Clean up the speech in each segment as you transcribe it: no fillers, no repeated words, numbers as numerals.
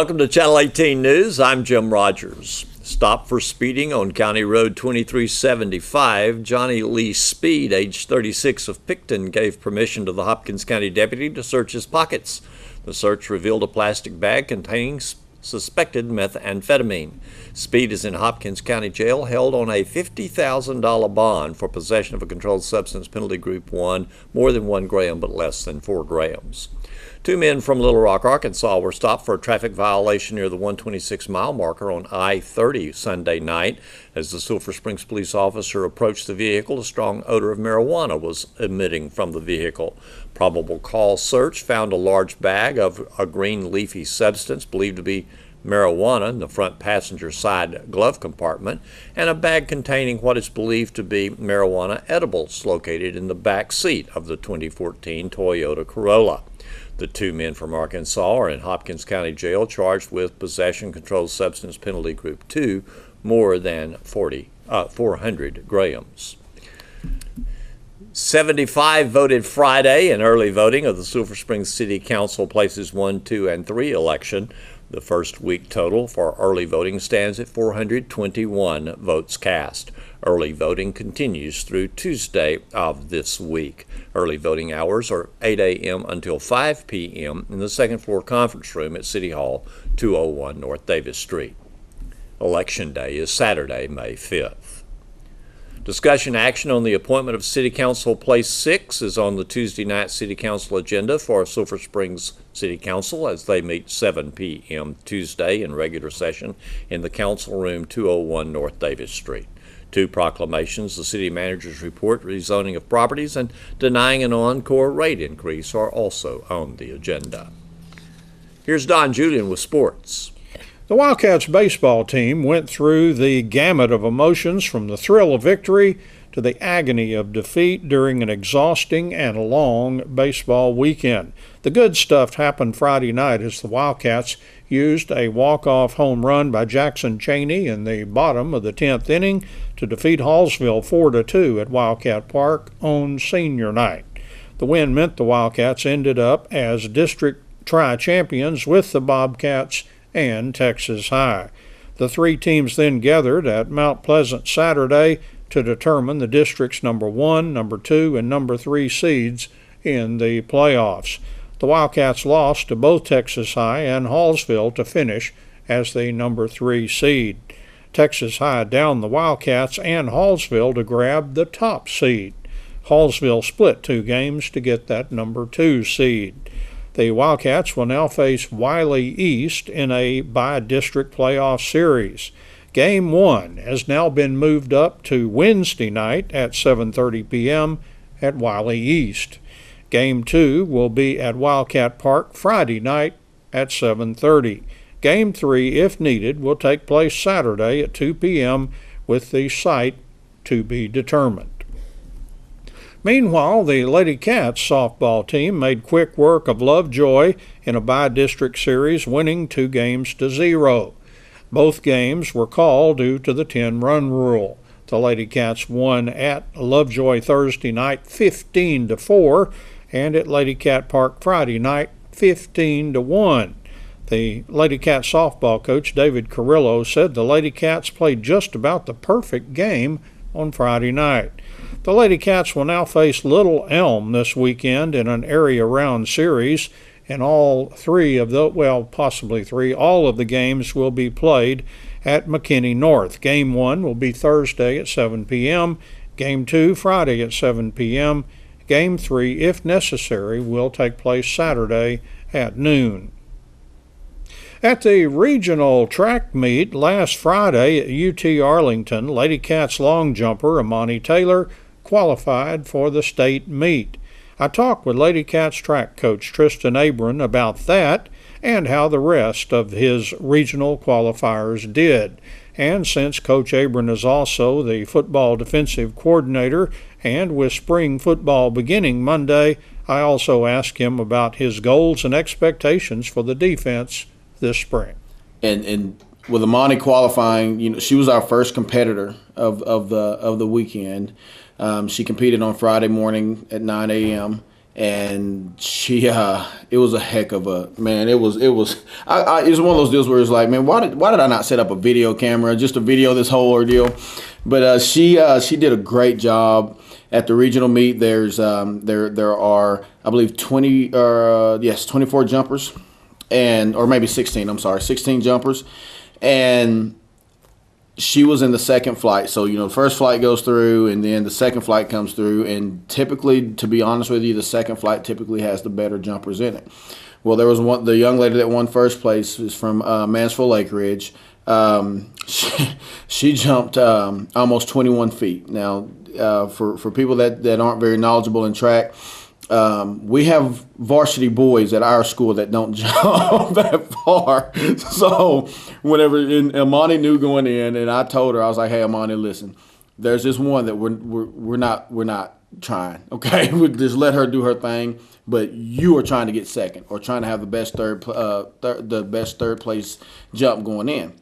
Welcome to Channel 18 News. I'm Jim Rogers. Stop for speeding on County Road 2375. Johnny Lee Speed, age 36, of Picton, gave permission to the Hopkins County deputy to search his pockets. The search revealed a plastic bag containing suspected methamphetamine. Speed is in Hopkins County Jail, held on a $50,000 bond for possession of a controlled substance, penalty group 1, more than 1 gram but less than 4 grams. 2 men from Little Rock, Arkansas were stopped for a traffic violation near the 126-mile marker on I-30 Sunday night. As the Sulphur Springs police officer approached the vehicle, a strong odor of marijuana was emitting from the vehicle. Probable cause search found a large bag of a green leafy substance believed to be marijuana in the front passenger side glove compartment, and a bag containing what is believed to be marijuana edibles located in the back seat of the 2014 Toyota Corolla. The 2 men from Arkansas are in Hopkins County Jail, charged with possession controlled substance penalty group 2, more than 400 grams. 75 voted Friday in early voting of the Sulphur Springs City Council places 1, 2, and 3 election. The first week total for early voting stands at 421 votes cast. Early voting continues through Tuesday of this week. Early voting hours are 8 a.m. until 5 p.m. in the second floor conference room at City Hall, 201 North Davis Street. Election Day is Saturday, May 5th. Discussion action on the appointment of City Council Place 6 is on the Tuesday night City Council agenda for Sulphur Springs City Council as they meet 7 p.m. Tuesday in regular session in the Council Room, 201 North Davis Street. 2 proclamations, the city manager's report, rezoning of properties, and denying an encore rate increase are also on the agenda. Here's Don Julian with sports. The Wildcats baseball team went through the gamut of emotions, from the thrill of victory to the agony of defeat during an exhausting and long baseball weekend. The good stuff happened Friday night as the Wildcats used a walk-off home run by Jackson Ch.18 in the bottom of the 10th inning to defeat Hallsville 4-2 at Wildcat Park on senior night. The win meant the Wildcats ended up as district tri-champions with the Bobcats and Texas High. The 3 teams then gathered at Mount Pleasant Saturday to determine the district's number 1, number 2, and number 3 seeds in the playoffs. The Wildcats lost to both Texas High and Hallsville to finish as the number 3 seed. Texas High downed the Wildcats and Hallsville to grab the top seed. Hallsville split 2 games to get that number 2 seed. The Wildcats will now face Wiley East in a by-district playoff series. Game 1 has now been moved up to Wednesday night at 7:30 p.m. at Wiley East. Game 2 will be at Wildcat Park Friday night at 7:30. Game 3, if needed, will take place Saturday at 2 p.m. with the site to be determined. Meanwhile, the Lady Cats softball team made quick work of Lovejoy in a by-district series, winning 2-0. Both games were called due to the 10-run rule. The Lady Cats won at Lovejoy Thursday night 15-4 and at Lady Cat Park Friday night 15-1. The Lady Cat softball coach David Carrillo said the Lady Cats played just about the perfect game on Friday night. The Lady Cats will now face Little Elm this weekend in an area-round series, and all of the games will be played at McKinney North. Game 1 will be Thursday at 7 p.m., Game 2 Friday at 7 p.m., Game 3, if necessary, will take place Saturday at noon. At the regional track meet last Friday at UT Arlington, Lady Cats long jumper Amani Taylor qualified for the state meet. I talked with Lady Cats track coach Tristan Abram about that and how the rest of his regional qualifiers did. And since Coach Abram is also the football defensive coordinator, and with spring football beginning Monday, I also asked him about his goals and expectations for the defense this spring. And with Amani qualifying, she was our first competitor of the weekend. She competed on Friday morning at 9 a.m. and she it was a heck of a man. It was one of those deals where it's like, man, why did I not set up a video camera just to video this whole ordeal? But she did a great job at the regional meet. There's there are, I believe, 24 jumpers, or maybe 16. I'm sorry, 16 jumpers, and she was in the second flight. So, the first flight goes through and then the second flight comes through. And typically, to be honest with you, the second flight typically has the better jumpers in it. Well, there was the young lady that won first place is from Mansfield Lake Ridge. She jumped almost 21 feet. Now, for people that aren't very knowledgeable in track, we have varsity boys at our school that don't jump that far. So whenever Amani knew going in, and I told her, I was like, "Hey, Amani, listen, there's this one that we're not trying. Okay, we just let her do her thing, but you are trying to get second or trying to have the best third place jump going in."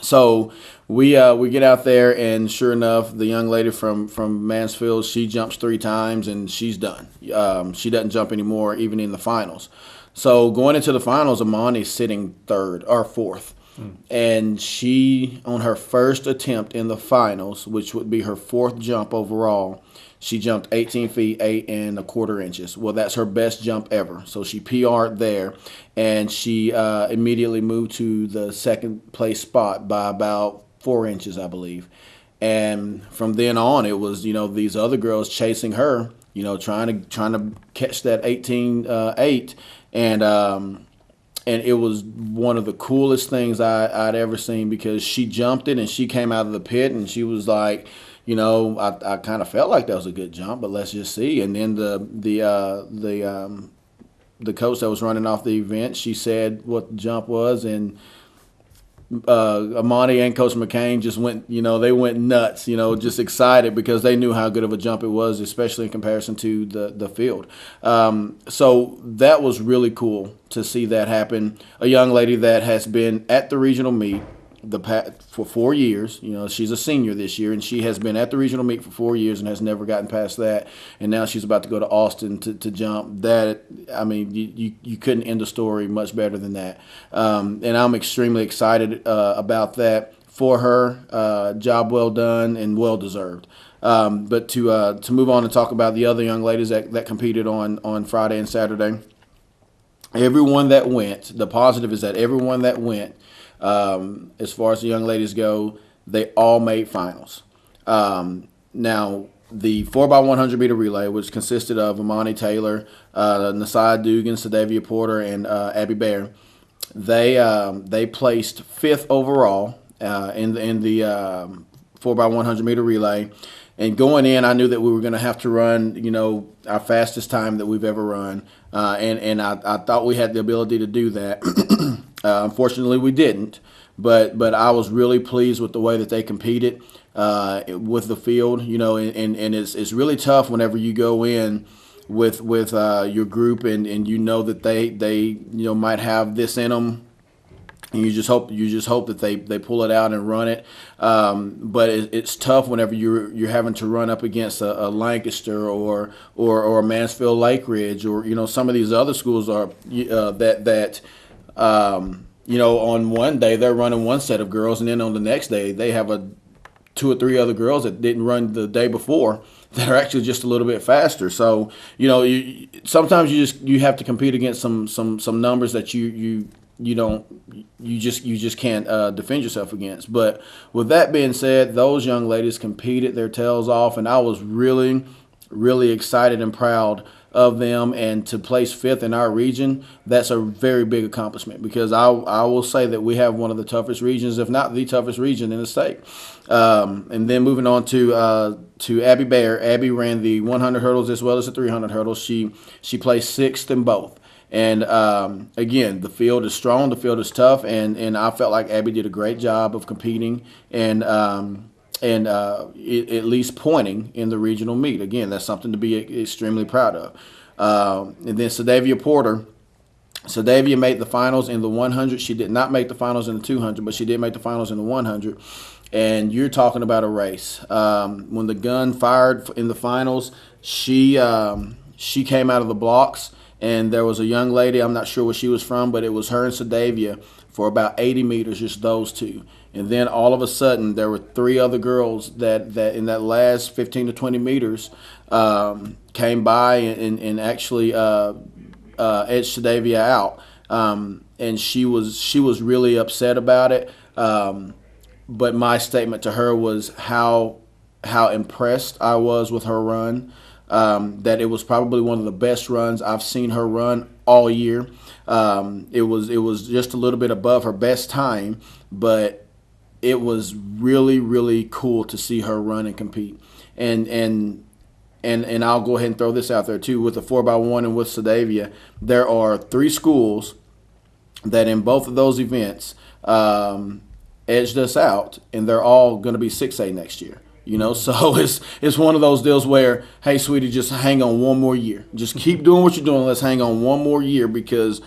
So we get out there, and sure enough, the young lady from Mansfield, she jumps 3 times and she's done. She doesn't jump anymore, even in the finals. So going into the finals, Amani's sitting 3rd or 4th. And she, on her first attempt in the finals, which would be her 4th jump overall, she jumped 18 feet, 8 1/4 inches. Well, that's her best jump ever. So she PR'd there, and she immediately moved to the second place spot by about 4 inches, I believe. And from then on, it was, these other girls chasing her, trying to catch that 18.8, and it was one of the coolest things I'd ever seen, because she jumped it and she came out of the pit and she was like, I kind of felt like that was a good jump, but let's just see. And then the coach that was running off the event, she said what the jump was, and Amani and Coach McCain just went, they went nuts, just excited because they knew how good of a jump it was, especially in comparison to the field. So that was really cool to see that happen. A young lady that has been at the regional meet for 4 years. She's a senior this year, and she has been at the regional meet for 4 years and has never gotten past that. And now she's about to go to Austin to jump. That, I mean, you couldn't end the story much better than that. And I'm extremely excited about that for her. Job well done and well deserved. But to move on and talk about the other young ladies that competed on Friday and Saturday, everyone that went, the positive is that everyone that went, as far as the young ladies go, they all made finals. Now, the 4x100 meter relay, which consisted of Amani Taylor, Nasai Dugan, Sadavia Porter, and Abby Bear, they placed 5th overall in the 4x100 meter relay. And going in, I knew that we were going to have to run, our fastest time that we've ever run, and I thought we had the ability to do that. Unfortunately, we didn't, but I was really pleased with the way that they competed with the field, and it's really tough whenever you go in with your group and that they might have this in them. And you just hope that they pull it out and run it, but it's tough whenever you're having to run up against a Lancaster or a Mansfield Lake Ridge, or some of these other schools are on one day they're running one set of girls, and then on the next day they have 2 or 3 other girls that didn't run the day before that are actually just a little bit faster. So sometimes you have to compete against some numbers that you just can't defend yourself against. But with that being said, those young ladies competed their tails off, and I was really, really excited and proud of them. And to place 5th in our region, that's a very big accomplishment, because I will say that we have one of the toughest regions, if not the toughest region in the state. And then moving on to Abby Bear. Abby ran the 100 hurdles as well as the 300 hurdles. She placed 6th in both. And again, the field is strong, the field is tough, and I felt like Abby did a great job of competing and at least pointing in the regional meet. Again, that's something to be extremely proud of. And then Sadavia Porter. Sadavia made the finals in the 100. She did not make the finals in the 200, but she did make the finals in the 100. And you're talking about a race. When the gun fired in the finals, she she came out of the blocks, and there was a young lady, I'm not sure where she was from, but it was her and Sadavia for about 80 meters, just those two. And then all of a sudden, there were three other girls that in that last 15 to 20 meters came by and actually edged Sadavia out. And she was really upset about it. But my statement to her was how impressed I was with her run. That it was probably one of the best runs I've seen her run all year. It was just a little bit above her best time, but it was really, really cool to see her run and compete. And I'll go ahead and throw this out there too. With the 4x1 and with Sadavia, there are 3 schools that in both of those events edged us out, and they're all going to be 6A next year. So it's one of those deals where, hey, sweetie, just hang on one more year. Just keep doing what you're doing. Let's hang on one more year because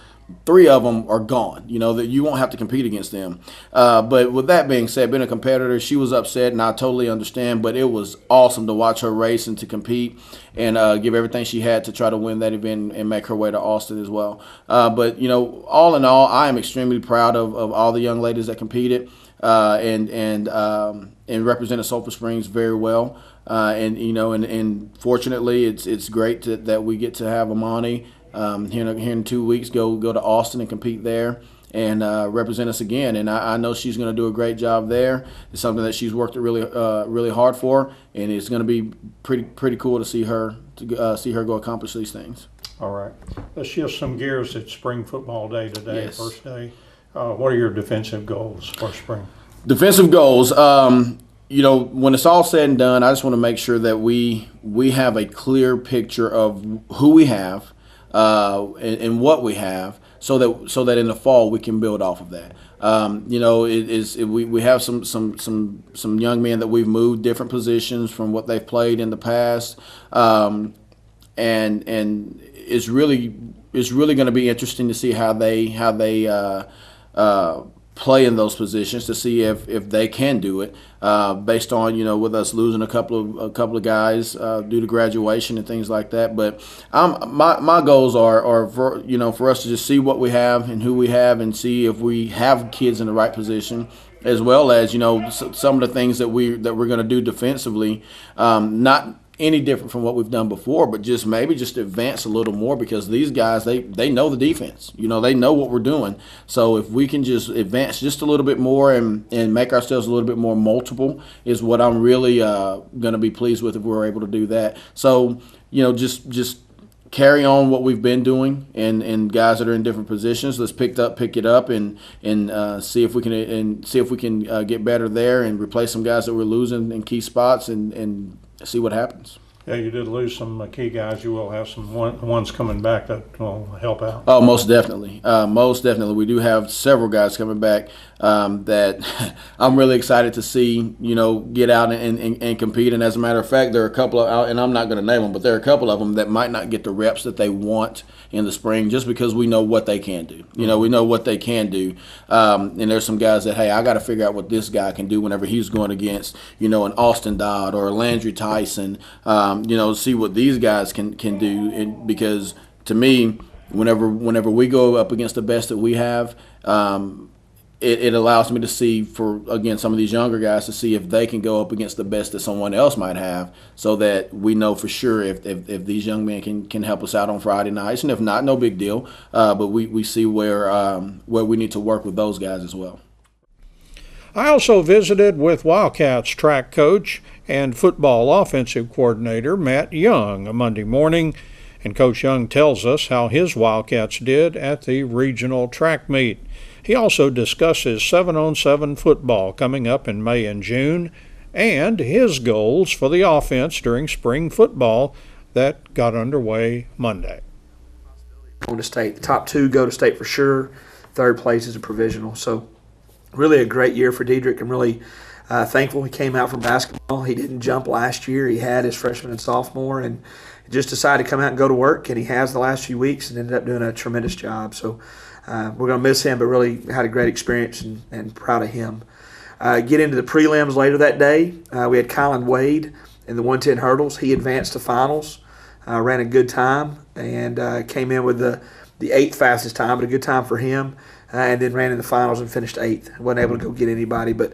3 of them are gone. That you won't have to compete against them. But with that being said, being a competitor, she was upset, and I totally understand. But it was awesome to watch her race and to compete and give everything she had to try to win that event and make her way to Austin as well. But all in all, I am extremely proud of all the young ladies that competed. And represented Sulphur Springs very well, and fortunately, it's great that we get to have Amani here in 2 weeks go to Austin and compete there and represent us again. And I know she's going to do a great job there. It's something that she's worked really hard for, and it's going to be pretty cool to see her go accomplish these things. All right, let's shift some gears. It's Spring Football Day today, Yes. First day. What are your defensive goals for spring? Defensive goals, when it's all said and done, I just want to make sure that we have a clear picture of who we have and what we have, so that in the fall we can build off of that. We have some young men that we've moved different positions from what they've played in the past, and it's really going to be interesting to see how they play in those positions, to see if they can do it, based on with us losing a couple of guys due to graduation and things like that. But my goals are for us to just see what we have and who we have, and see if we have kids in the right position, as well as some of the things that we're going to do defensively, not any different from what we've done before, but just advance a little more, because these guys, they know the defense. They know what we're doing. So if we can just advance just a little bit more and make ourselves a little bit more multiple, is what I'm really going to be pleased with if we're able to do that. So just carry on what we've been doing, and guys that are in different positions, let's pick it up and see if we can get better there and replace some guys that we're losing in key spots and see what happens. Yeah, you did lose some key guys. You will have some ones coming back that will help out. Oh, most definitely. Most definitely. We do have several guys coming back that I'm really excited to see, get out and compete. And as a matter of fact, there are a couple of, and I'm not going to name them, but there are a couple of them that might not get the reps that they want in the spring, just because we know what they can do. We know what they can do. And there's some guys that, hey, I got to figure out what this guy can do whenever he's going against, an Austin Dodd or a Landry Tyson, see what these guys can do. And because to me, whenever we go up against the best that we have, it allows me to see, for again, some of these younger guys, to see if they can go up against the best that someone else might have, so that we know for sure if these young men can help us out on Friday nights. And if not, no big deal. But we see where we need to work with those guys as well. I also visited with Wildcats track coach and football offensive coordinator Matt Young Monday morning, and Coach Young tells us how his Wildcats did at the regional track meet. He also discusses 7-on-7 football coming up in May and June, and his goals for the offense during spring football that got underway Monday. Going to state. The top 2 go to state for sure. Third place is a provisional. So really a great year for Diedrich. I'm really thankful he came out for basketball. He didn't jump last year. He had his freshman and sophomore, and just decided to come out and go to work, and he has the last few weeks and ended up doing a tremendous job. So we're going to miss him, but really had a great experience and proud of him. Get into the prelims later that day. We had Kylan Wade in the 110 hurdles. He advanced to finals. ran a good time, and came in with the 8th fastest time, but a good time for him. And then ran in the finals and finished 8th. Wasn't able to go get anybody, but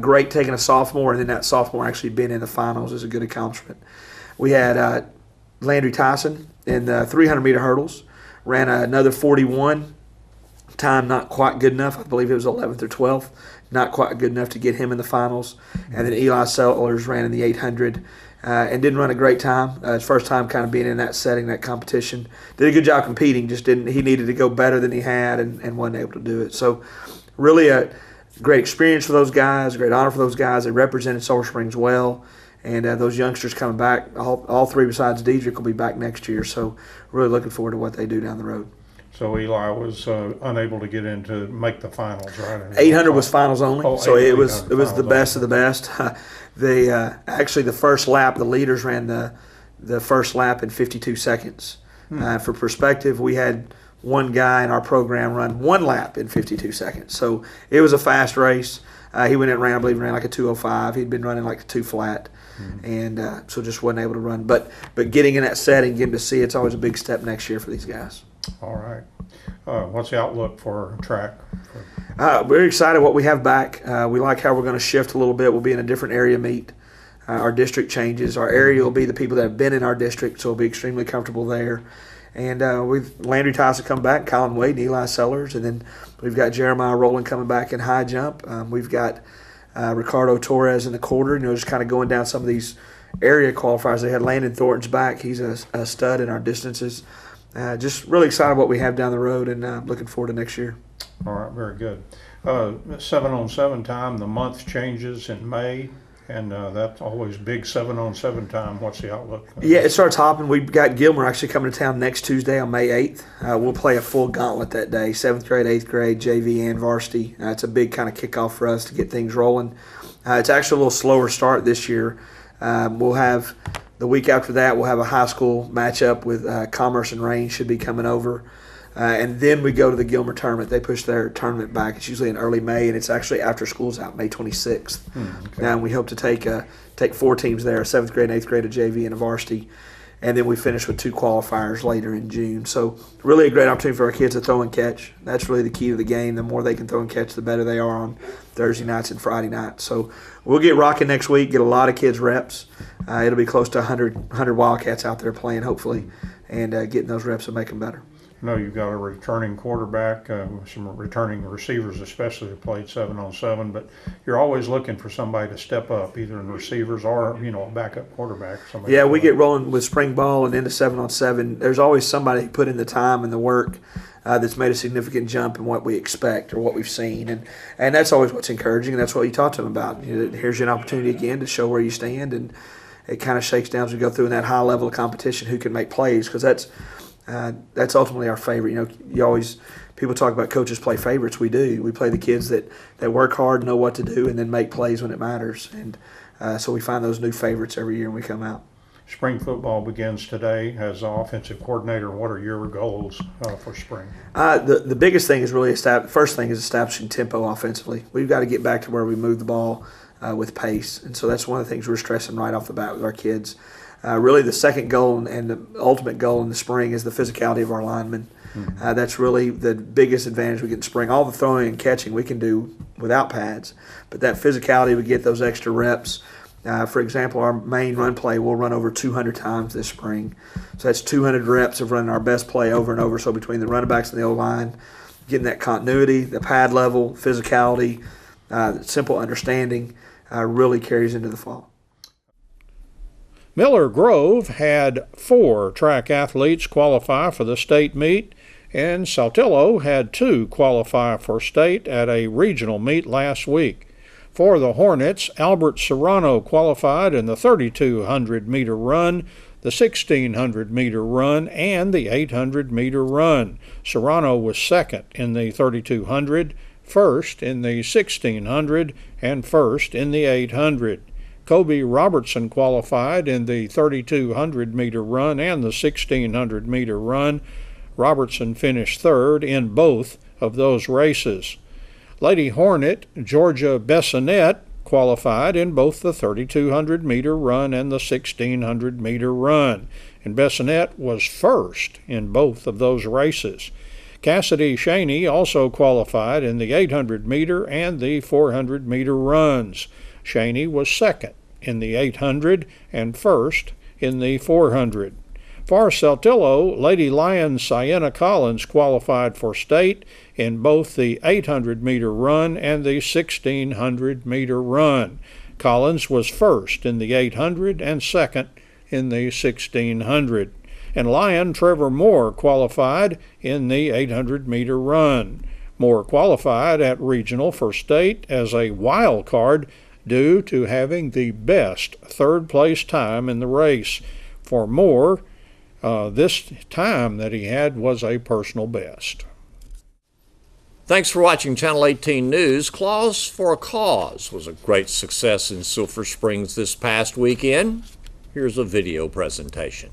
great taking a sophomore, and then that sophomore actually being in the finals is a good accomplishment. We had Landry Tyson in the 300-meter hurdles, ran another 41. Time not quite good enough. I believe it was 11th or 12th. Not quite good enough to get him in the finals. And then Eli Sellers ran in the 800 and didn't run a great time. His first time kind of being in that setting, that competition. Did a good job competing, just didn't. He needed to go better than he had and wasn't able to do it. So really a great experience for those guys, a great honor for those guys. They represented Sulphur Springs well. And those youngsters coming back, all three besides Diedrich will be back next year. So really looking forward to what they do down the road. So Eli was unable to get into make the finals, right? 800 was finals only, Oh, so it was finals the best of the best. They actually the first lap, the leaders ran the first lap in 52 seconds. For perspective, we had one guy in our program run one lap in 52 seconds, so it was a fast race. He went in and ran, I believe, ran like a 2:05. He'd been running like a 2 flat, and so just wasn't able to run. But getting in that setting, getting to see it's always a big step next year for these guys. All right. What's the outlook for track? We're excited what we have back. We like how we're going to shift a little bit. We'll be in a different area meet. Our district changes. Our area will be the people that have been in our district, so we'll be extremely comfortable there. And we've Landry Tyson come back, Colin Wade, and Eli Sellers, and then we've got Jeremiah Rowland coming back in high jump. We've got Ricardo Torres in the quarter. Just kind of going down some of these area qualifiers. They had Landon Thornton's back. He's a stud in our distances. Just really excited what we have down the road, and looking forward to next year. All right, very good. 7-on-7 time, the month changes in May, and that's always big 7-on-7 time. What's the outlook? Yeah, it starts hopping. We've got Gilmer actually coming to town next Tuesday on May 8th. We'll play a full gauntlet that day, 7th grade, 8th grade, JV, and varsity. It's a big kind of kickoff for us to get things rolling. It's actually a little slower start this year. We'll have the week after that, we'll have a high school matchup with Commerce and Range should be coming over. And then we go to the Gilmer tournament. They push their tournament back. It's usually in early May, and it's actually after school's out, May 26th. Okay. And we hope to take 4 teams there, a 7th grade, 8th grade, a JV, and a varsity. And then we finish with 2 qualifiers later in June. So really a great opportunity for our kids to throw and catch. That's really the key to the game. The more they can throw and catch, the better they are on Thursday nights and Friday nights. So we'll get rocking next week, get a lot of kids reps. It'll be close to 100 Wildcats out there playing, hopefully, and getting those reps will make them better. I know you've got a returning quarterback, some returning receivers especially who played 7-on-7, but you're always looking for somebody to step up, either in receivers or, a backup quarterback. Yeah, we get rolling with spring ball and into 7-on-7. There's always somebody who put in the time and the work that's made a significant jump in what we expect or what we've seen. And that's always what's encouraging, and that's what you talk to them about. Here's an opportunity again to show where you stand, and it kind of shakes down as we go through in that high level of competition who can make plays, because that's ultimately our favorite. People talk about coaches play favorites. We do. We play the kids that work hard, know what to do, and then make plays when it matters. And so we find those new favorites every year when we come out. Spring football begins today. As an offensive coordinator, what are your goals for spring? The biggest thing is really first thing is establishing tempo offensively. We've got to get back to where we move the ball with pace, and so that's one of the things we're stressing right off the bat with our kids. Really, the second goal and the ultimate goal in the spring is the physicality of our linemen. That's really the biggest advantage we get in spring. All the throwing and catching we can do without pads, but that physicality, we get those extra reps. For example, our main run play we'll run over 200 times this spring. So that's 200 reps of running our best play over and over. So between the running backs and the O-line, getting that continuity, the pad level, physicality, simple understanding really carries into the fall. Miller Grove had 4 track athletes qualify for the state meet, and Saltillo had 2 qualify for state at a regional meet last week. For the Hornets, Albert Serrano qualified in the 3,200-meter run, the 1,600-meter run, and the 800-meter run. Serrano was second in the 3,200, first in the 1,600, and first in the 800. Kobe Robertson qualified in the 3,200-meter run and the 1,600-meter run. Robertson finished third in both of those races. Lady Hornet Georgia Bessonette qualified in both the 3,200-meter run and the 1,600-meter run. and Bissonnet was first in both of those races. Cassidy Shaney also qualified in the 800-meter and the 400-meter runs. Shaney was second in the 800 and first in the 400. For Saltillo, Lady Lion Sienna Collins qualified for state in both the 800-meter run and the 1,600-meter run. Collins was first in the 800 and second in the 1,600. And Lion Trevor Moore qualified in the 800-meter run. Moore qualified at regional for state as a wild card due to having the best third-place time in the race. For Moore, this time that he had was a personal best. Thanks for watching Channel 18 News. Claws for a Cause was a great success in Sulphur Springs this past weekend. Here's a video presentation.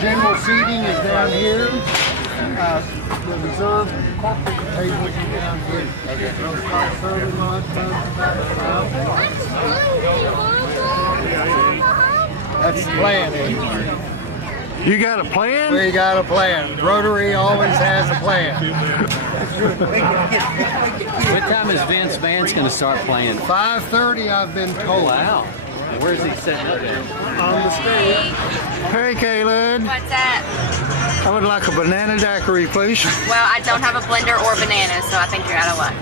General seating is down here. The reserve corporate tables are down here. Okay. They'll start serving lunch. That's the plan. You got a plan? We got a plan. Rotary always has a plan. What time is Vince Vance going to start playing? 5:30, I've been told. Wow. Where's he setting up there? On the stage. Hey, Kaylin. What's that? I would like a banana daiquiri, please. Well, I don't have a blender or bananas, so I think you're out of luck.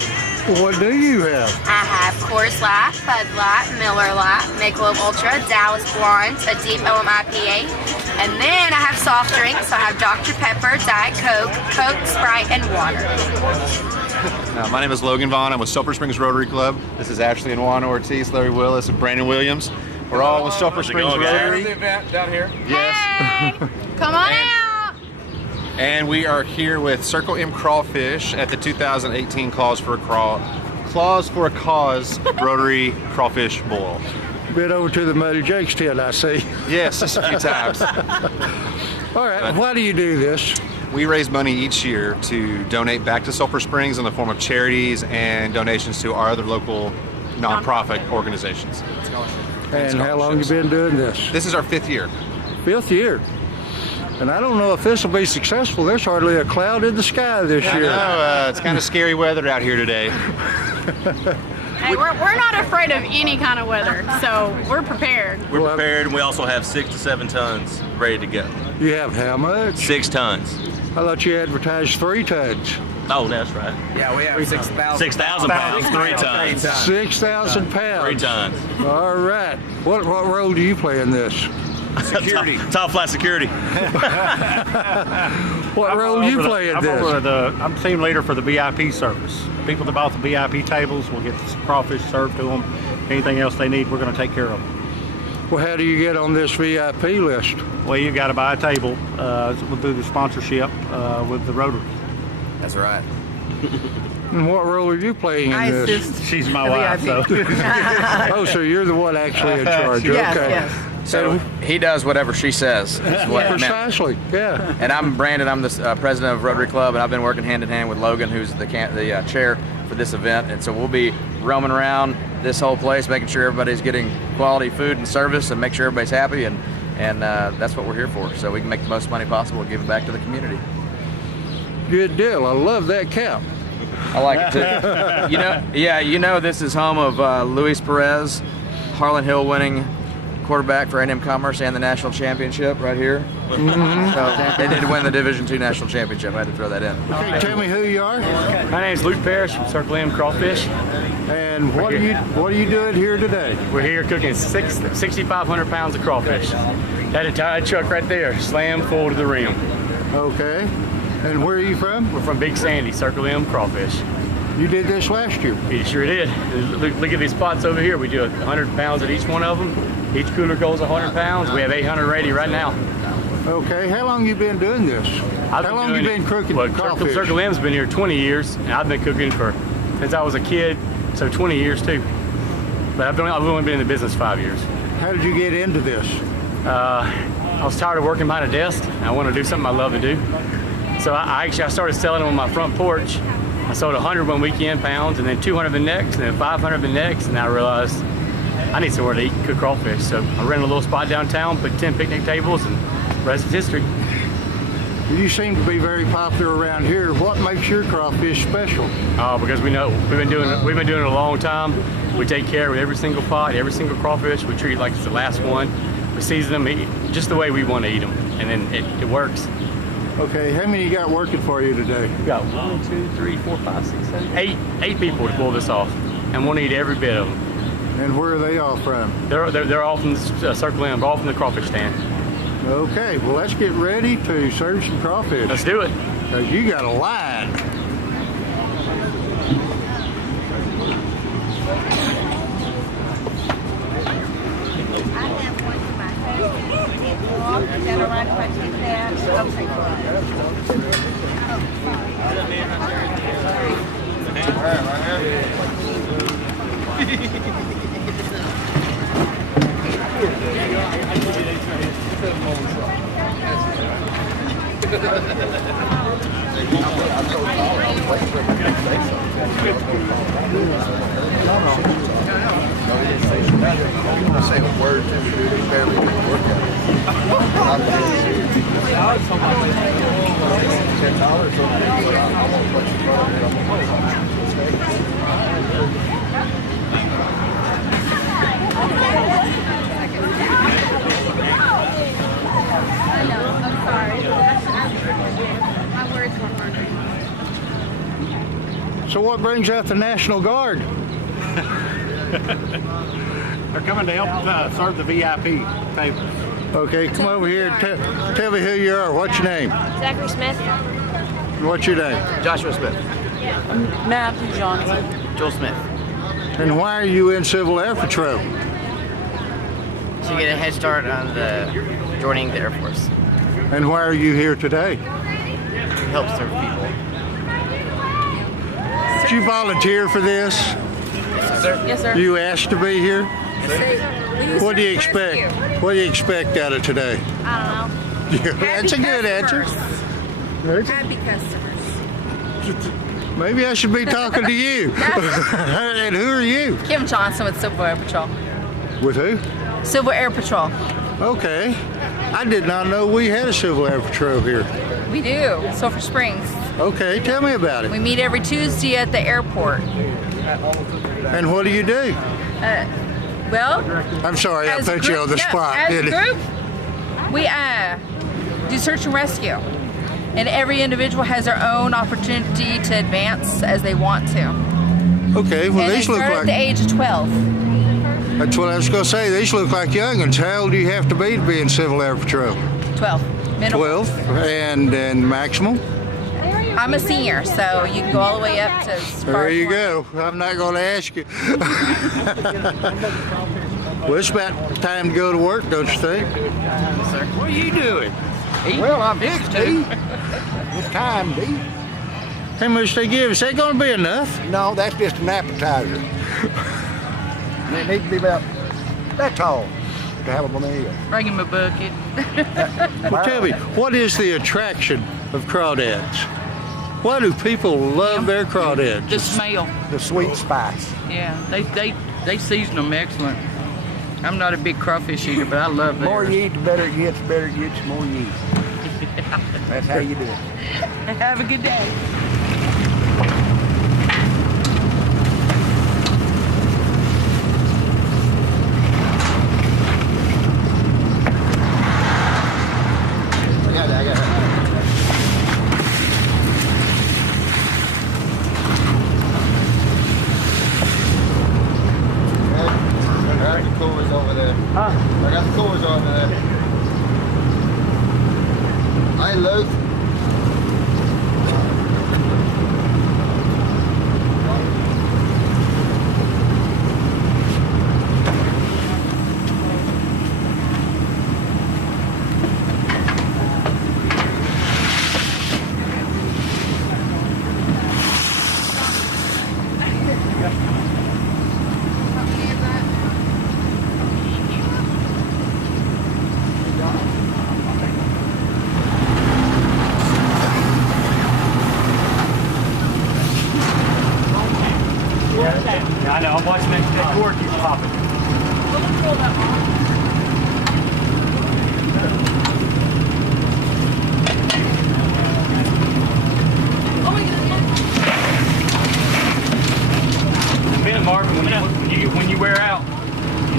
What do you have? I have Coors Light, Bud Light, Miller Light, Michelob Ultra, Dallas Blonde, a Deep Ellum IPA, and then I have soft drinks. I have Dr. Pepper, Diet Coke, Coke, Sprite, and water. My name is Logan Vaughn. I'm with Sulphur Springs Rotary Club. This is Ashley and Juan Ortiz, Larry Willis, and Brandon Williams. We're all with Sulphur Springs Rotary. The event down here. Yes. Hey, come on out. And we are here with Circle M Crawfish at the 2018 Claws for a Cause Rotary Crawfish Boil. Been over to the Muddy Jake's tent, I see. Yes, just a few times. All right, why do you do this? We raise money each year to donate back to Sulphur Springs in the form of charities and donations to our other local nonprofit organizations. And how long you been doing this? This is our 5th year. 5th year. And I don't know if this will be successful. There's hardly a cloud in the sky this year. I know, it's kind of scary weather out here today. Hey, we're not afraid of any kind of weather, so we're prepared. We're prepared, and we also have 6 to 7 tons ready to go. You have how much? 6 tons. I thought you advertised 3 tons. Oh, that's right. Yeah, we have 6,000. 6,000 pounds, 3 tons. 6,000 pounds. 3 tons. All right. What role do you play in this? Security. Top flight security. What role do you play in this? I'm team leader for the VIP service. People that bought the VIP tables will get the crawfish served to them. Anything else they need, we're going to take care of them. Well, how do you get on this VIP list? Well, you got to buy a table. We'll do the sponsorship with the Rotary. That's right. And what role are you playing in this? She's my wife, so. Oh, so you're the one actually in charge. Yes, okay. yes. So he does whatever she says. Is what it meant. Precisely, yeah. And I'm Brandon. I'm the president of Rotary Club, and I've been working hand in hand with Logan, who's the chair for this event. And so we'll be roaming around this whole place, making sure everybody's getting quality food and service, and make sure everybody's happy. And that's what we're here for. So we can make the most money possible and give it back to the community. Good deal. I love that cap. I like it too. This is home of Luis Perez, Harlan Hill winning quarterback for A&M Commerce and the national championship right here. Mm-hmm. So they did win the Division II national championship. I had to throw that in. Okay, tell me who you are. My name is Luke Parrish from Circle M Crawfish. And what are you doing here today? We're here cooking 6,500 pounds of crawfish. That entire truck right there, slam full to the rim. Okay. And where are you from? We're from Big Sandy, Circle M Crawfish. You did this last year? We sure did. Look at these spots over here. We do 100 pounds at each one of them. Each cooler goes 100 pounds. We have 800 ready right now. Okay. How long you been doing this? How long you been cooking crawfish? Circle M's been here 20 years, and I've been cooking since I was a kid, so 20 years too. But I've only been in the business 5 years. How did you get into this? I was tired of working behind a desk. And I wanted to do something I love to do. So I started selling them on my front porch. I sold 100 one weekend pounds, and then 200 the next, and then 500 the next, and I realized I need somewhere to eat and cook crawfish. So I rented a little spot downtown, put 10 picnic tables, and the rest is history. You seem to be very popular around here. What makes your crawfish special? Because we've been doing it a long time. We take care of every single pot, every single crawfish. We treat it like it's the last one. We season them just the way we want to eat them, and then it works. Okay, how many you got working for you today? We got 1, 2, 3, 4, 5, 6, 7, 8 people to pull this off, and we'll need every bit of them. And where are they all from? They're all from the Circle M, all from the crawfish stand. Okay, well let's get ready to serve some crawfish. Let's do it. Because you got a line. Say a word to you, he barely can work at it. So what brings out the National Guard? They're coming to help serve the VIP tables. Okay, come over here and tell me who you are. What's your name? Zachary Smith. What's your name? Joshua Smith. Matthew Johnson. Joel Smith. And why are you in Civil Air Patrol? To get a head start on joining the Air Force. And why are you here today? To help serve people. Did you volunteer for this? Yes, sir. Yes, sir. You asked to be here? What do you expect? Rescue. What do you expect out of today? I don't know. That's a good answer. Happy customers. Maybe I should be talking to you. And who are you? Kim Johnson with Civil Air Patrol. With who? Civil Air Patrol. Okay. I did not know we had a Civil Air Patrol here. We do. Sulphur Springs. Okay, tell me about it. We meet every Tuesday at the airport. And what do you do? Well, I'm sorry, I put you on the spot. As a group, we do search and rescue. And every individual has their own opportunity to advance as they want to. Okay, well and these look like... at the age of 12. That's what I was going to say. These look like young'uns. How old do you have to be in Civil Air Patrol? 12. Minimum. 12? And maximum? I'm a senior, so you can go all the way up to... There you go. I'm not going to ask you. Well, it's about time to go to work, don't you think? Sir. What are you doing? Well, I'm fixed to. It's time, D. How much they give? Is that going to be enough? No, that's just an appetizer. And it needs to be about that tall to have a meal. Bring him a bucket. Well, tell me, what is the attraction of crawdads? Why do people love their crawdads? The smell. The sweet spice. Yeah, they season them excellent. I'm not a big crawfish eater, but I love The more theirs. you eat, the better it gets, the more you eat. That's how you do it. Have a good day. I got it. I got the coolers over there. I got the coolers over there. Hey, Luke.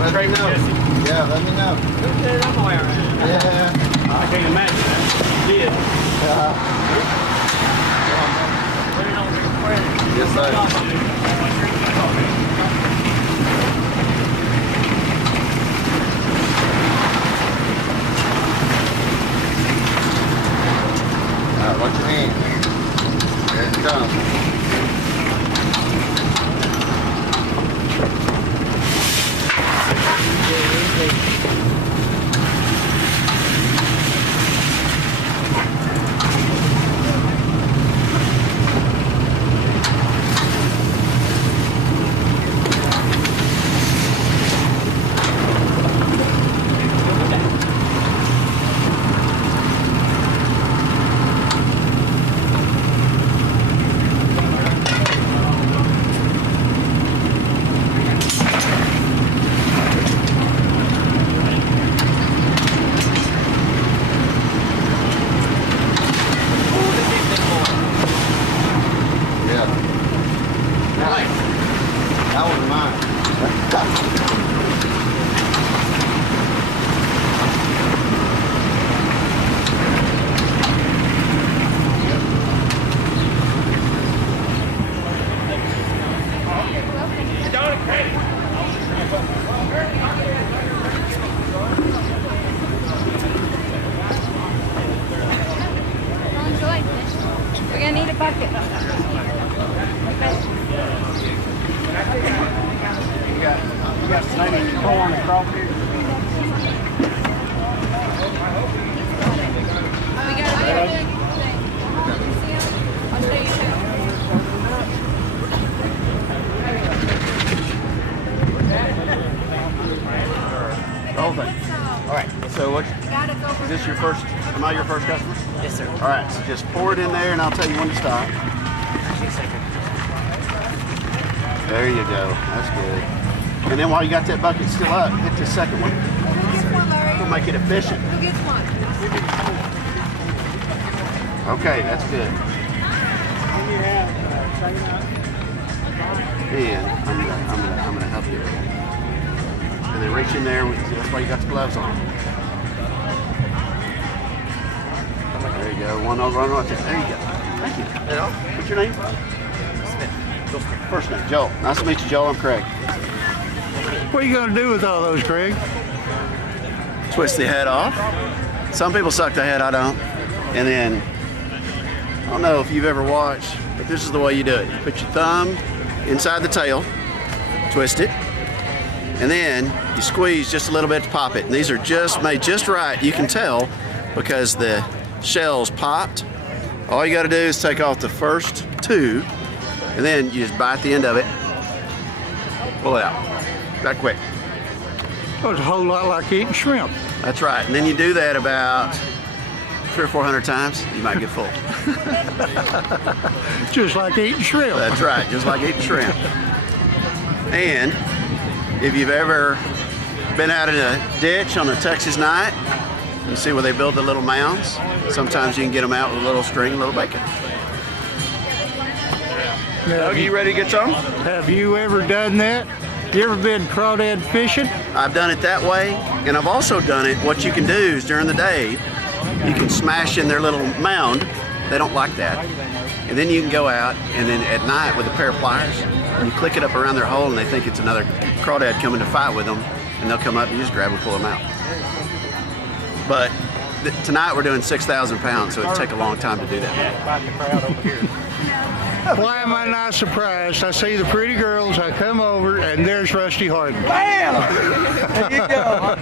Let me know. Yeah, let me know. Yeah. I can't imagine that. You did. Yes, sir. Watch your hands. There it comes. We're gonna need a bucket. You got maybe corn and crawfish. We got it. I'll show you too. The whole thing. All right. So what? Is this your first? Am I your first customer? Yes, sir. All right. So just pour it in there, and I'll tell you when to stop. There you go. That's good. And then while you got that bucket still up, hit the second one. It'll make it efficient. Who gets one? Okay, that's good. And I'm gonna help you. And then reach in there. That's why you got the gloves on. There you go. One over, right there. There you go. Thank you. Hello. What's your name? Smith. First name, Joel. Nice to meet you, Joel. I'm Craig. What are you going to do with all those, Craig? Twist the head off. Some people suck the head, I don't. And then, I don't know if you've ever watched, but this is the way you do it. You put your thumb inside the tail, twist it, and then you squeeze just a little bit to pop it. And these are just made just right. You can tell because the shell's popped. All you got to do is take off the first two, and then you just bite the end of it, pull it out. That quick. Well, it's a whole lot like eating shrimp. That's right. And then you do that about 300 or 400 times, you might get full. Just like eating shrimp. That's right, just like eating shrimp. And if you've ever been out in a ditch on a Texas night, you see where they build the little mounds? Sometimes you can get them out with a little string, a little bacon. Doug, you ready to get some? Have you ever done that? You ever been crawdad fishing? I've done it that way, and I've also done it, what you can do is during the day, you can smash in their little mound. They don't like that. And then you can go out, and then at night with a pair of pliers, and you click it up around their hole, and they think it's another crawdad coming to fight with them, and they'll come up and you just grab and pull them out. But tonight we're doing 6,000 pounds, so it'd take a long time to do that. Why am I not surprised? I see the pretty girls, I come over, and there's Rusty Harden. Bam! There you go.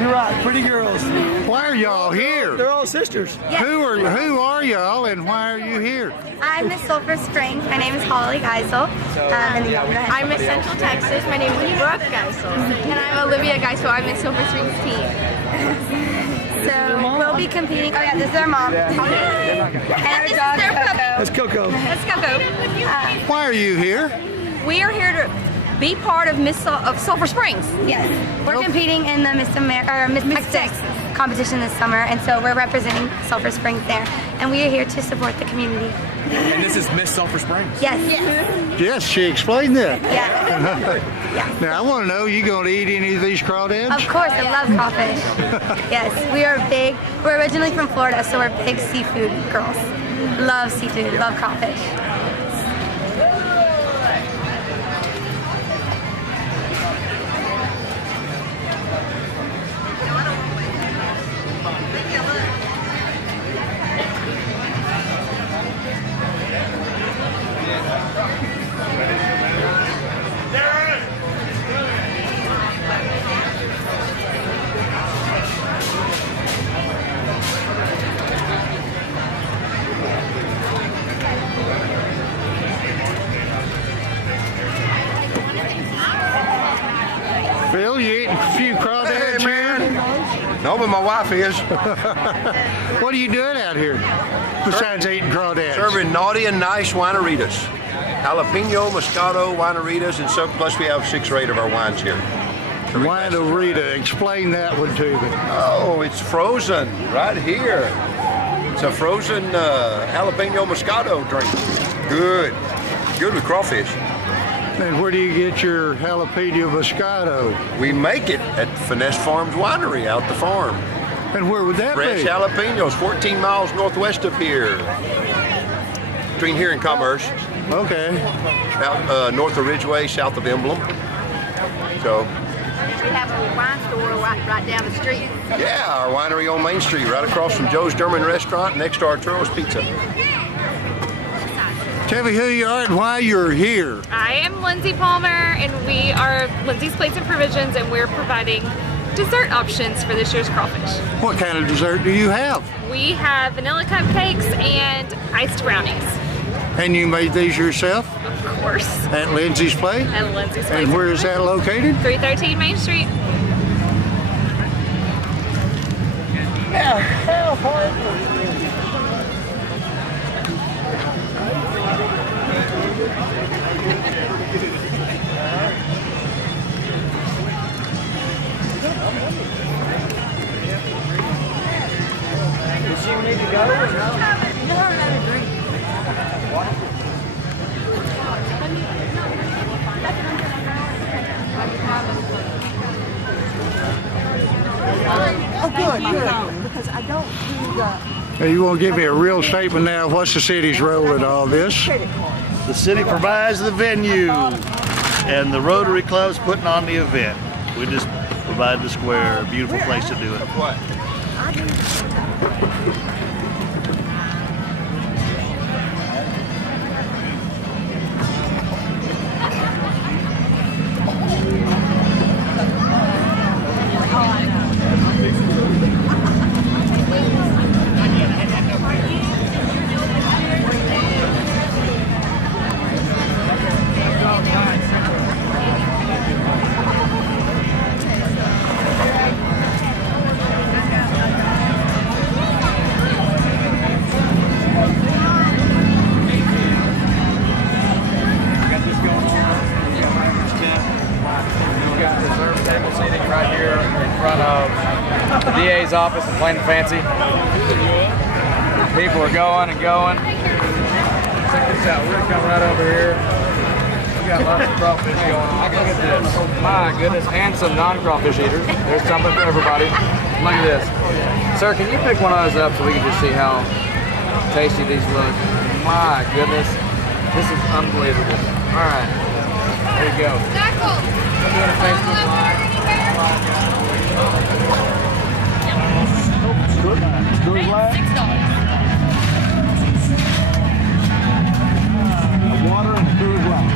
You're right, pretty girls. Why are y'all here? They're all sisters. Yes. Who are y'all, and why are you here? I'm Miss Sulphur Springs. My name is Holly Geisel. I'm Miss Central Texas. My name is Brooke Geisel. And I'm Olivia Geisel. I'm Miss Silver Springs team. So we'll be competing. Oh yeah, this is our mom. And our dog That's Coco. Let's go. Why are you here? We are here to be part of of Sulphur Springs. Yes, we're competing in the Miss Texas competition this summer, and so we're representing Sulphur Springs there, and we are here to support the community. And this is Miss Sulphur Springs? Yes. Yes, she explained that. Yeah. Now, I want to know, you going to eat any of these crawdads? Of course, I love crawfish. Yes, we're originally from Florida, so we're big seafood girls. Love seafood, love crawfish. Phil, you eating a few crawdads? Hey, man. No, but my wife is. What are you doing out here besides eating crawdads? Serving naughty and nice wineritas. Jalapeno, Moscato, wineritas, and so plus we have 6 or 8 of our wines here. Winerita, explain that one to me. Oh, it's frozen right here. It's a frozen jalapeno Moscato drink. Good. Good with crawfish. And where do you get your jalapeno Moscato? We make it at Finesse Farms Winery out the farm. And where would that Fresh be? jalapenos, 14 miles northwest of here. Between here and Commerce. Okay. Out north of Ridgeway, south of Emblem. So. We have a wine store right down the street. Yeah, our winery on Main Street, right across from Joe's German Restaurant, next to Arturo's Pizza. Tell me who you are and why you're here. I am Lindsay Palmer, and we are Lindsay's Plates and Provisions, and we're providing dessert options for this year's crawfish. What kind of dessert do you have? We have vanilla cupcakes and iced brownies. And you made these yourself? Of course. At Lindsay's Plate? At Lindsay's Plate. And where is that located? 313 Main Street. Does she need to go or no? You don't have a drink. Oh, good, because I don't do the... Now, you want to give me a real statement now? What's the city's role in all this? The city provides the venue, and the Rotary Club's putting on the event. We just provide the square, a beautiful place to do it. DA's office in Plain and Fancy. People are going and going. Check this out. We're gonna come right over here. We got lots of crawfish going on. Look at this. My goodness, and some non-crawfish eaters. There's something for everybody. Look at this. Sir, can you pick one of those up so we can just see how tasty these look? My goodness. This is unbelievable. All right. There you go. I'm doing a Facebook Live. $6. Water and food as well.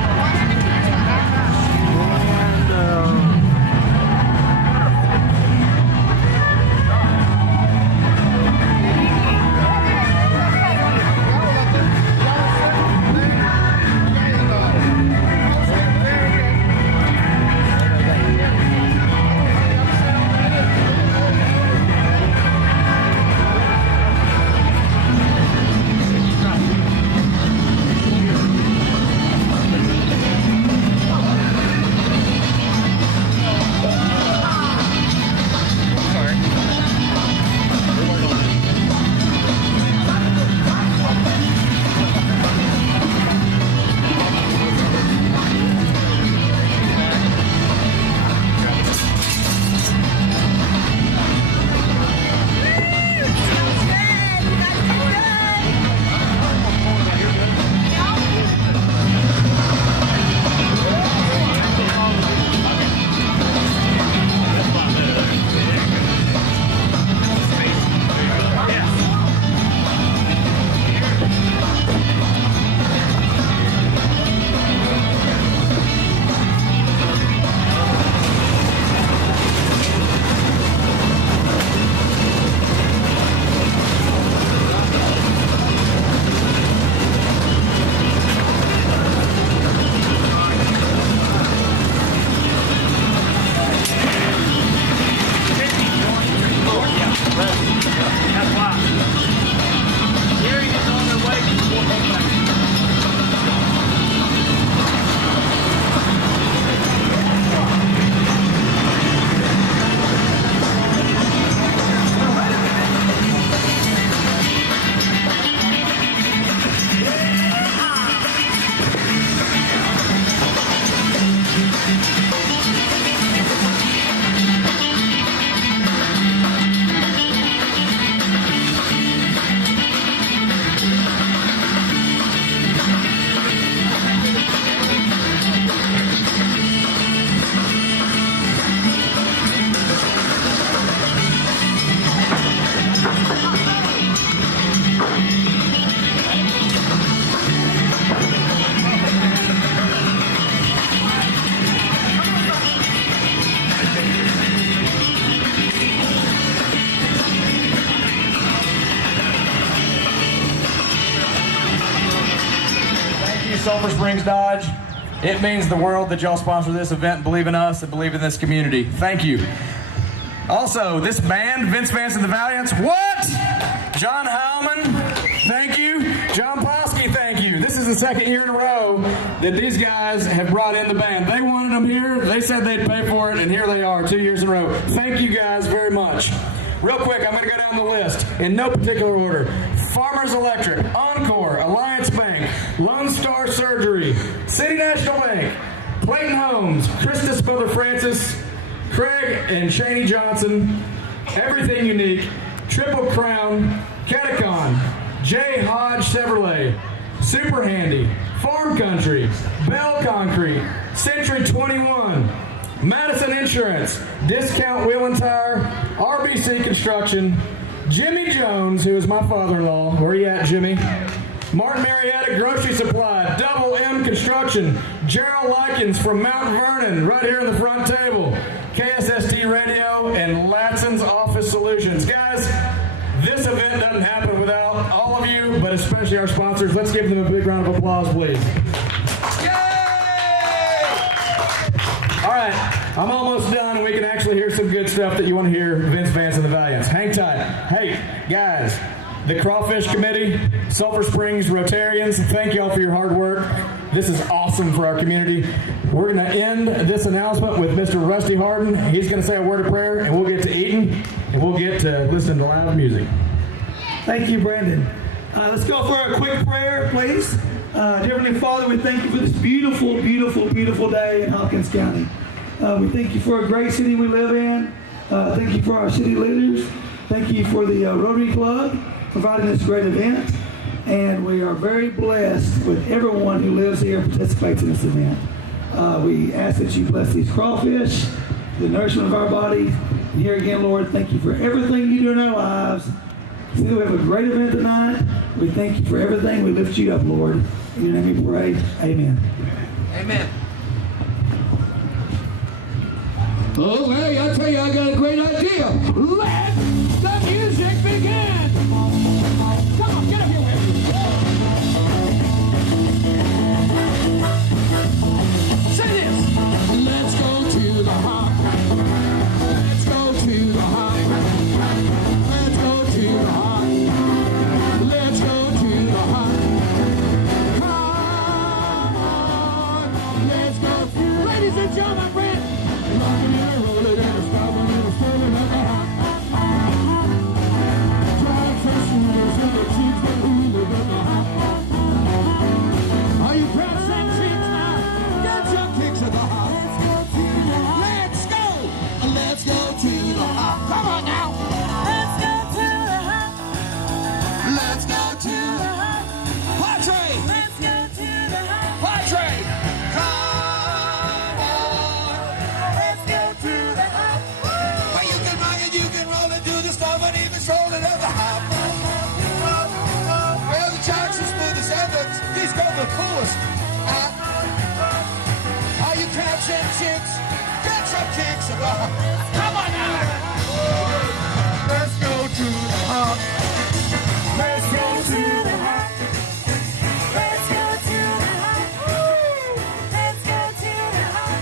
Sulphur Springs Dodge. It means the world that y'all sponsor this event and believe in us and believe in this community. Thank you. Also, this band, Vince Vance and the Valiants, what? John Howman, thank you. John Posky, thank you. This is the second year in a row that these guys have brought in the band. They wanted them here, they said they'd pay for it, and here they are, 2 years in a row. Thank you guys very much. Real quick, I'm going to go down the list in no particular order. Farmers Electric, Encore, Alliance Bank, Lone Star Surgery, City National Bank, Clayton Homes, Christus Mother Francis, Craig and Shaney Johnson, Everything Unique, Triple Crown, Catacon, J. Hodge Chevrolet, Super Handy, Farm Country, Bell Concrete, Century 21, Madison Insurance, Discount Wheel and Tire, RBC Construction, Jimmy Jones, who is my father-in-law. Where you at, Jimmy? Martin Marietta Grocery Supply, Double M Construction, Gerald Likens from Mount Vernon, right here in the front table, KSST Radio, and Latson's Office Solutions. Guys, this event doesn't happen without all of you, but especially our sponsors. Let's give them a big round of applause, please. All right, I'm almost done, and we can actually hear some good stuff that you want to hear. Vince Vance and the Valiants. Hang tight. Hey, guys, the Crawfish Committee, Sulphur Springs Rotarians, thank y'all for your hard work. This is awesome for our community. We're going to end this announcement with Mr. Rusty Harden. He's going to say a word of prayer, and we'll get to eating, and we'll get to listening to loud music. Thank you, Brandon. Let's go for a quick prayer, please. Dear Heavenly Father, we thank you for this beautiful, beautiful, beautiful day in Hopkins County. We thank you for a great city we live in. Thank you for our city leaders. Thank you for the Rotary Club providing this great event. And we are very blessed with everyone who lives here and participates in this event. We ask that you bless these crawfish, the nourishment of our bodies. And here again, Lord, thank you for everything you do in our lives. So we have a great event tonight. We thank you for everything. We lift you up, Lord. In your name we pray. Amen. Amen. Oh, hey, I tell you, I got a great idea. Let the music begin. Come on, get up here with me. Say this. Let's go to the hop. Let's go to the hop. Let's go to the hop. Let's go to the hop. Come on, let's go. Ladies and gentlemen, Brent. Rockin' and rollin' and stoppin' and standin' at the hop. Drive for shooters and the cheeks that who live in the hop. Are you proud and cheeks now? Get your kicks at the hop. Let's go! Let's go to the hop. Come on now! Let's go to the hop. Let's go to the hop. Padre! Let's go to the hop. Padre! Come on! Let's go to the hop. Well, you can rock it, you can roll it, do the stuff, and even stroll it at the hop. Well, the Jackson's smoothest evidence, these go the coolest. Are you crabs and chicks? Get your kicks at the hop. Come on now! Let's go to the hop. Let's go to the hop. Let's go to the hop. Let's go to the hop.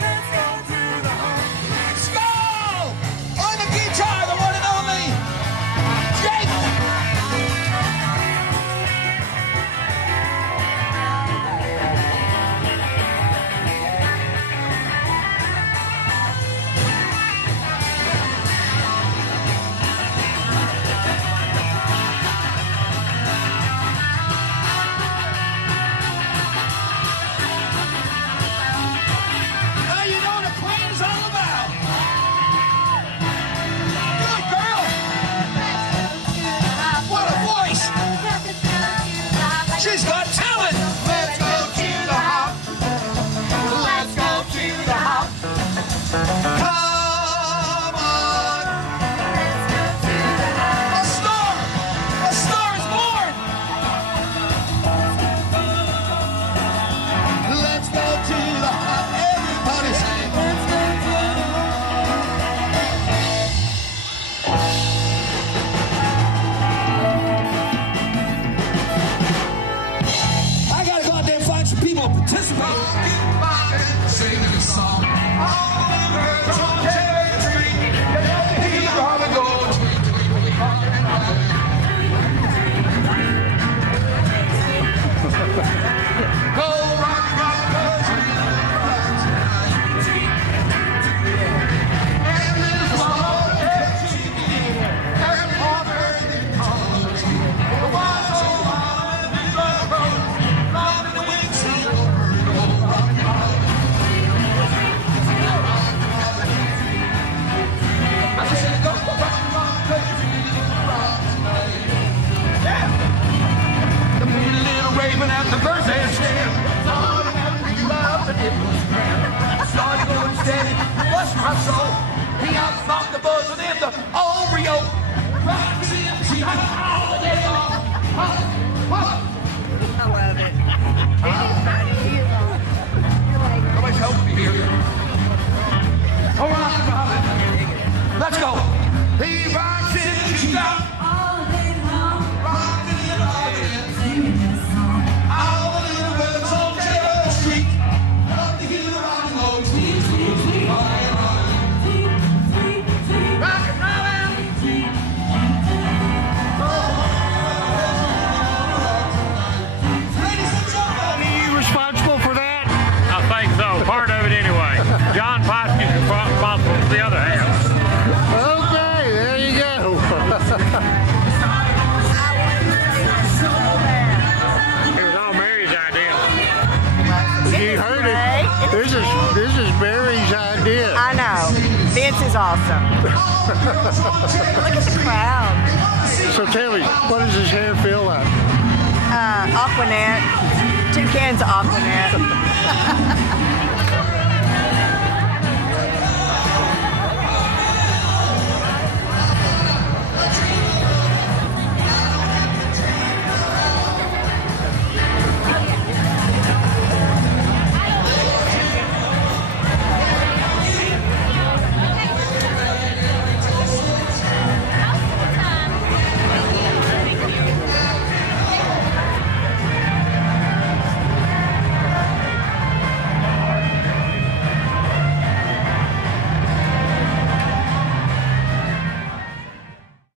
Let's go to the hop. Let's go! On the guitar, the one and only Jake. daddy, bless my soul. He unlocked the buzz and then the Oreo. Right, she had all the day long. I love it. Nobody's helping me here. All right, Robin. Let's go. He rides in, she's out. All day long. Rocking and rocking. Singing this song. All the little birds on Taylor Street. Up the hill, rock and roll. Sweet, sweet, sweet. Rockin' Robin. Rockin' Robin. Ladies and gentlemen. Are you responsible for that? I think so. Part of it anyway. John Pottsky's responsible for the other half. Okay, there you go. It was all Mary's idea. You heard it. This is Mary's idea. I know. Vince is awesome. Look at the crowd. So tell me, what does his hair feel like? Aquanet. 2 cans of Aquanet.